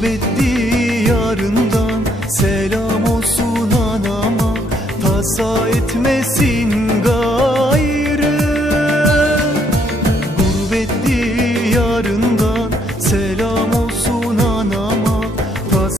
gurbetli yarından. Selam olsun anama Tasa etmesin gayrı. Gurbetli yarından